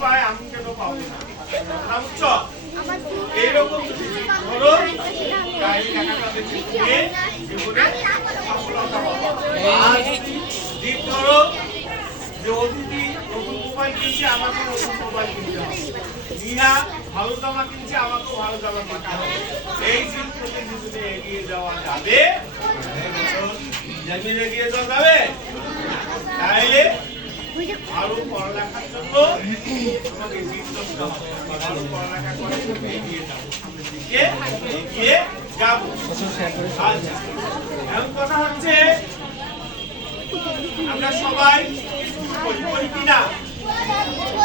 পায় আমি কেন পাবো না? কথা বুঝছ এইরকম ধরো তাহলে দেখা যাবে যে তুমি জীবনে সফলতা পাবে। আর দিক ধরো যে অতিথি নতুন মোবাইল কিনছে আমাকে নতুন মোবাইল কিনতে হবে। নিহা ভালো জামা কিনছে আমাকেও ভালো জামা কিনতে হবে। এই দিক থেকে যদি এগিয়ে যাওয়া যাবে। জমিন এগিয়ে যাওয়া যাবে। তাহলে ভালো পড়ালেখার জন্য কথা হচ্ছে আমরা সবাই স্কুল করি কিনা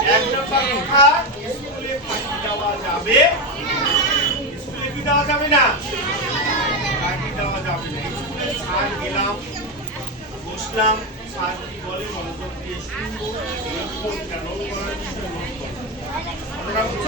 এক নম্বর কথা স্কুলে ফাঁকি যাবে স্কুলে কি দেওয়া যাবে না ফাঁকি দেওয়া যাবে না স্কুলে গেলাম বসলাম স্যার কি বলে মনোযোগ দিয়ে শুনব কেন করার বিষয় লক্ষ্য তোমরা বুঝছ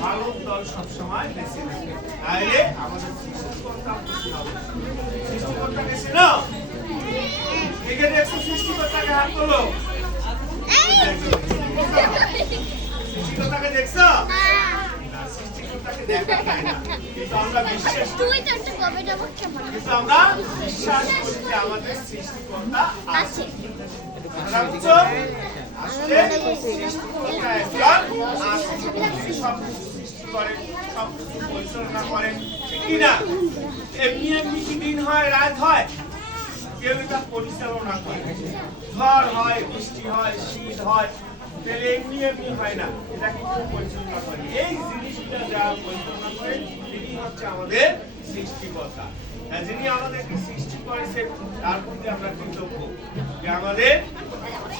ভালো দল সবসময় বেছে নেবে তাহলে আমাদের সৃষ্টিকর্তা খুশি হবে। সৃষ্টিকর্তা সৃষ্টিকর্তাকে হাত সৃষ্টিকর্তাকে দেখছ? না, আমরা বিশ্বাস কিন্তু আমরা করি যে আমাদের সৃষ্টিকর্তা আছে। এমনি এমনি কি দিন হয় রাত হয় কেউ এটা পরিচালনা করে ঝড় হয় বৃষ্টি হয় শীত হয় তাহলে এমনি এমনি হয় না এটা কিন্তু পরিচালনা করে এই জিনিসটা যারা পরিচালনা করেন তিনি হচ্ছে আমাদের সৃষ্টিকর্তা যিনি আমাদেরকে সৃষ্টি করেছেন তার প্রতি আমরা কৃতজ্ঞ যে আমাদের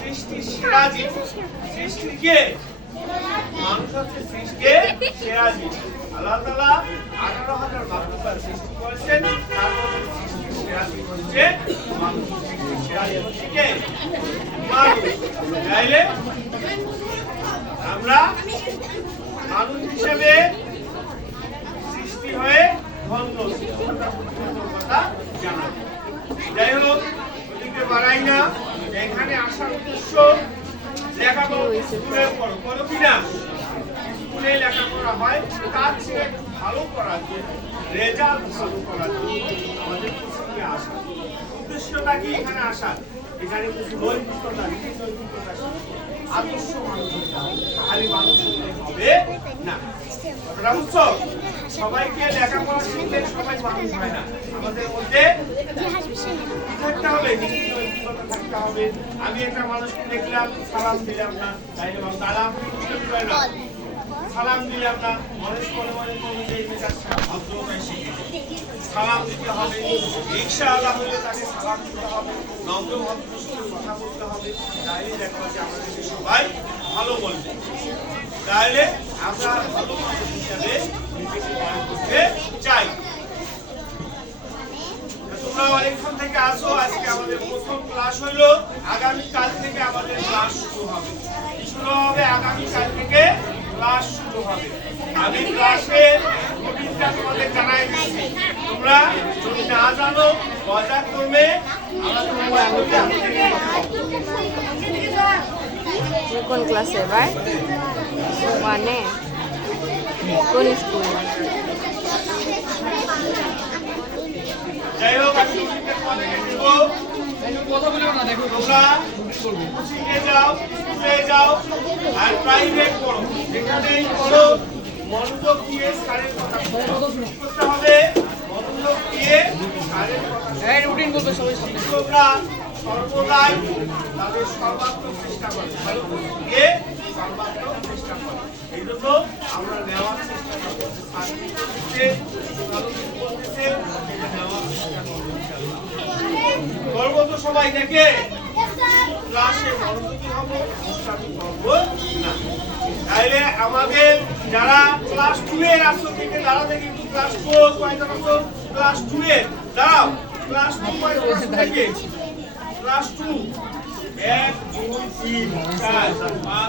সৃষ্টির সেরা জীব কে? মানুষ হচ্ছে সৃষ্টির সেরা জীব আল্লাহ তালা আঠারো হাজার মাতৃকার সৃষ্টি করেছেন, তার মধ্যে সৃষ্টির সেরা হচ্ছে মানুষ। সৃষ্টির আমরা মানুষ হিসেবে সৃষ্টি হয়ে ধন্য সৃষ্টিকর্তার প্রতি কৃতজ্ঞতা জানাই যাই হোক ওদিকে বাড়াই না এখানে উদ্দেশ্য লেখাপড়া স্কুলে পড়ো লেখাপড়া হয়, তার চেয়ে ভালো করার রেজাল্ট ভালো আমাদের আসা। উদ্দেশ্যটা কি এখানে আসা এখানে কিছু নৈতিকতা নীতি আদর্শ মানুষ খালি মানুষ হবে না। বুঝছ সবাইকে লেখাপড়া শিখলে সবাই মানুষ হয় না। আমাদের মধ্যে থাকতে হবে? থাকতে হবে? আমি একটা মানুষকে দেখলাম সালাম দিলাম না। তাই বুঝতে না। সালাম দিলাম না। মানুষ মনে মনে করবে যে এই ভদ্রতায় শিখেছে সালাম দিতে হবে। রিক্সা আলা হলে তাকে সালাম দিতে হবে। নম্র ভদ্র কথা বলতে হবে। তাইলে দেখা যায় আমাদেরকে সবাই ভালো বলবে। তাহলে আমরা ভালো মানুষ হিসাবে মনে চাই। তোমরা অনেকক্ষণ থেকে আসো, আজকে আমাদের ক্লাস হলো আগামী থেকে আমাদের ক্লাস শুরু হবে। শুরু হবে? আগামী থেকে ক্লাস শুরু হবে। আমি ক্লাসে রুটিনটা তোমাদের জানাই দিচ্ছি। তোমরা যদি না জানো মজা করবে কোন ক্লাসে এবার ওয়ানে যাই হোক তোমাদেরকে দেবো তোমরা কোচিংয়ে যাও আর প্রাইভেট পড়ো যেখানেই পড়ো মনোযোগ কথা করতে হবে মনোযোগ দিয়ে কথা সর্বদাই তাদের সর্বাত্মক চেষ্টা করে। ভালো সর্বাত্মক চেষ্টা করে এই জন্য আমরা নেওয়ার চেষ্টা করব যে স্যার কি করতেছে ভালো কিছু করতেছে সেটা নেওয়ার চেষ্টা করব ইনশাআল্লাহ। করব তো সবাই দেখে। ক্লাসে মনোযোগী হব দুষ্টামি করব না। তাইলে আমাদের যারা ক্লাস টু এর আসো থেকে তারা দেখি ক্লাস ফোর কয়েকজন আসো ক্লাস টু এর। দাঁড়াও ক্লাস টু কয়জন আসো ক্লাস টু এক দুই তিন চার পাঁচ